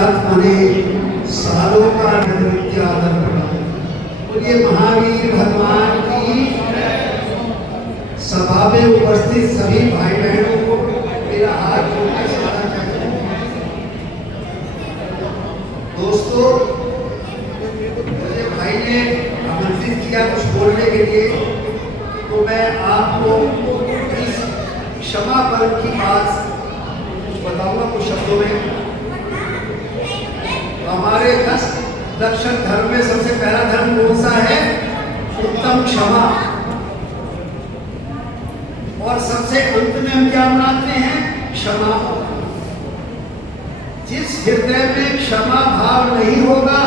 अज्ञात अनेक सालों का नृत्य आदर पड़ा। मुझे महावीर भगवान की सभा में उपस्थित सभी भाई बहनों को मेरा हाथ जोड़कर सलाम करता हूं। दोस्तों, मुझे भाई ने आमंत्रित किया कुछ बोलने के लिए, तो मैं आपको इस क्षमा पर्व की बात कुछ बताऊंगा कुछ शब्दों में। हमारे 10 दक्षिण धर्म में सबसे पहला धर्म कौन सा है? उत्तम क्षमा। और सबसे अंत में हम क्या मनाते हैं? क्षमा। जिस हृदय में क्षमा भाव नहीं होगा,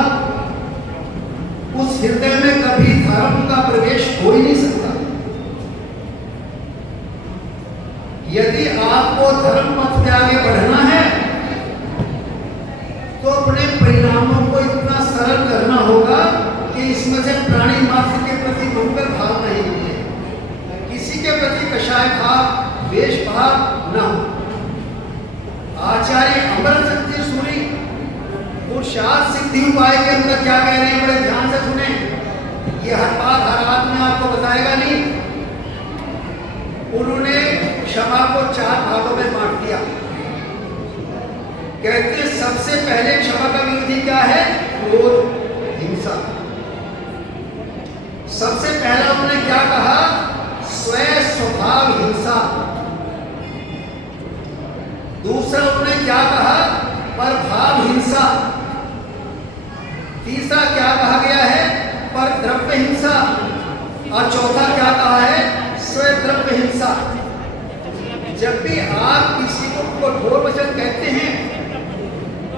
उस हृदय में कभी धर्म का प्रवेश हो ही नहीं सकता। यदि आपको धर्म पथ पे आगे बढ़ना है, तो अपने परिणामों को इतना सरल करना होगा कि इसमें से प्राणी मात्र के प्रति मंगल भाव नहीं होंगे, किसी के प्रति कषाय भाव, द्वेष भाव न हो। आचार्य अमरचंद सूरी पुरुषार्थ सिद्धि उपाय के अंदर क्या कह रहे हैं, बड़े ध्यान से सुने। ये हर बात हर आदमी आपको बताएगा नहीं। उन्होंने क्षमा को 4 भागों में बांट दिया। कहते सबसे पहले क्षमा का विरोधी क्या है? क्रोध, हिंसा। सबसे पहला उन्होंने क्या कहा? स्व स्वभाव हिंसा। दूसरा उन्होंने क्या कहा? परभाव हिंसा। तीसरा क्या कहा गया है? परद्रव्य हिंसा। और चौथा क्या कहा है? स्वद्रव्य हिंसा। जब भी आप किसी को कठोर वचन कहते हैं,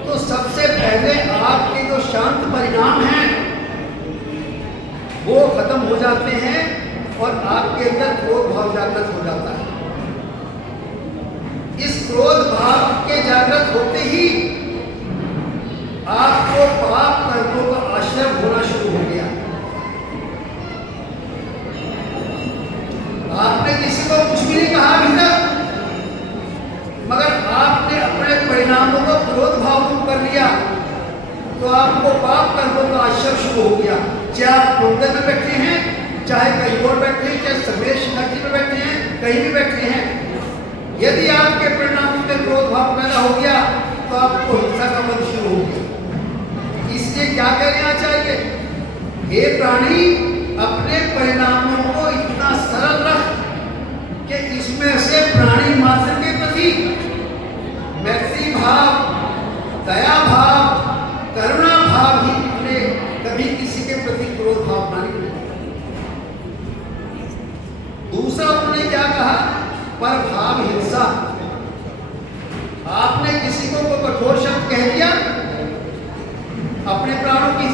तो सबसे पहले आपके जो शांत परिणाम हैं वो खत्म हो जाते हैं और आपके अंदर क्रोध भाव जागृत हो जाता है। इस क्रोध भाव के जागृत होते ही आपको पाप कर्मों का आश्रय होना शुरू हो गया। आपने किसी को कुछ भी नहीं कहा अभी तक, मगर आपने अपने परिणामों को क्रोध भाव कर लिया, तो आपको पाप कर्मों का आश्रय शुरू हो गया। चाहे आप मंदिर में बैठे हैं, चाहे कहीं और बैठे हैं, चाहे समेश नदी में बैठे हैं, कहीं भी बैठे हैं, यदि आपके परिणामों में क्रोध भाव पैदा हो गया, तो आपको हिंसा का मन शुरू हो गया। इसलिए क्या कहना चाहिए? हे प्राणी, अपने परिणामों को इतना सरल रख कि इसमें से प्राणी मात्र के प्रति मैत्री भाव, दया भाव, करुणा भाव ही निकले, कभी किसी के प्रति क्रोध भाव ना निकले। दूसरा उन्होंने क्या कहा? परभाव हिंसा। आपने किसी को कठोर शब्द कह दिया, अपने प्राणों की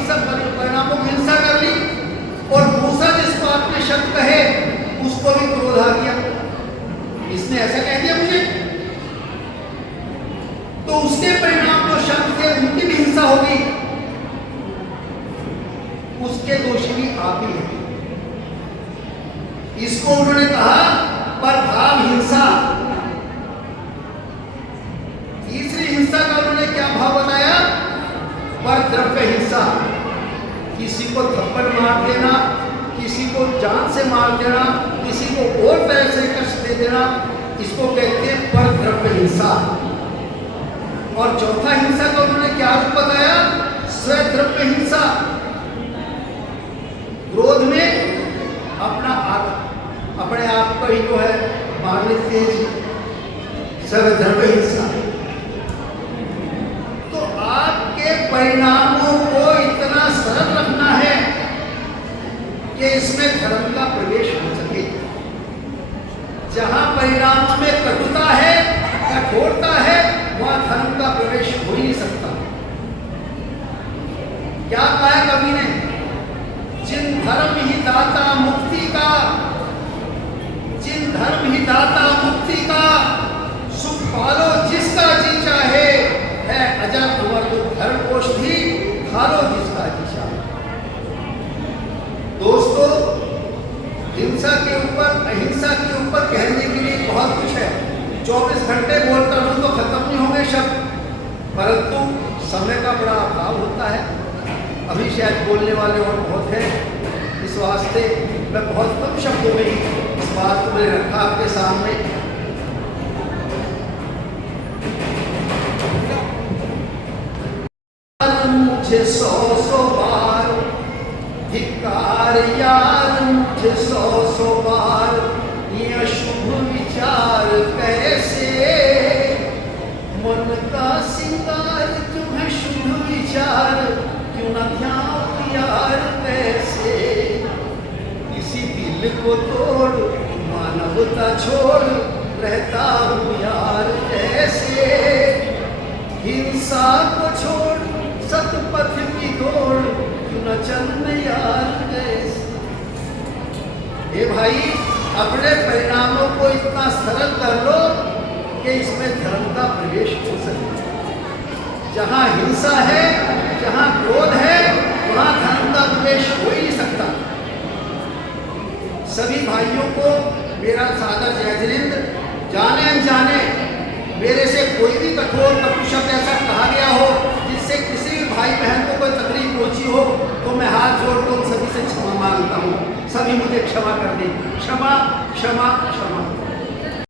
परिणामों की हिंसा कर ली, और दूसरा जिसको आपने शब्द कहे उसको भी क्रोध आ गया। इसने ऐसा कह दिया मुझे, तो उसके परिणाम जो शब्द थे उनकी भी हिंसा होगी। उसके दोषी भी आप ही हैं। इसको उन्होंने कहा परभाव हिंसा। तीसरी हिंसा का उन्होंने क्या भाव बताया? परद्रव्य हिंसा। किसी को थप्पड़ मार देना, किसी को जान से मार देना, किसी को और तरह से कष्ट दे देना, इसको कहते हैं परद्रव्य हिंसा। और चौथा हिंसा का उन्होंने क्या रूप बताया? स्वद्रव्य हिंसा। क्रोध में अपने आप को ही जो है मारने तेज, स्वद्रव्य हिंसा। तो आपके परिणामों को इतना सरल रखना है कि इसमें धर्म का प्रवेश हो सके। जहां परिणामों में कटुता है, कठोरता है, वहां धर्म का प्रवेश हो ही नहीं सकता। क्या कहा कवि ने? जिन धर्म ही दाता मुक्ति का, जिन धर्म ही दाता मुक्ति का, सुख पालो जिसका जी चाहे, है अजर अमर धर्म औषधि खालो जिसका जी चाहे। दोस्तों, हिंसा के ऊपर, अहिंसा के ऊपर कहने के लिए बहुत कुछ है। 24 घंटे बोलता हूं तो खत्म नहीं होंगे शब्द, परंतु परंतु समय का बड़ा अभाव होता है। अभी शायद बोलने वाले और बहुत हैं, इस वास्ते मैं बहुत कम शब्दों में ही इस बात को मैंने रखा आपके सामने। मुझे 100 बार धिक्कार यार, मुझे 100 बार ये अशुभ विचार कैसे, मन का सिंगार क्यों है शुभ विचार, क्यों न ध्यान यार कैसे, किसी दिल को तोड़ मानवता छोड़ रहता हूँ यार कैसे, हिंसा को छोड़ सतपथ की दौड़ क्यों न चलने यार कैसे। हे भाई, अपने परिणामों को इतना सरल कर लो कि इसमें धर्म का प्रवेश हो सके। जहाँ हिंसा है, जहाँ क्रोध है, वहाँ धर्म का प्रवेश हो ही नहीं सकता। सभी भाइयों को मेरा सादर जय जिनेंद्र। जाने अनजाने मेरे से कोई भी कठोर कटु शब्द ऐसा कहा गया हो जिससे किसी भी भाई बहन को कोई तकलीफ पहुंची हो, तो मैं हाथ जोड़कर उन सभी से क्षमा मांगता हूँ। सभी मुझे क्षमा कर दें। क्षमा क्षमा क्षमा।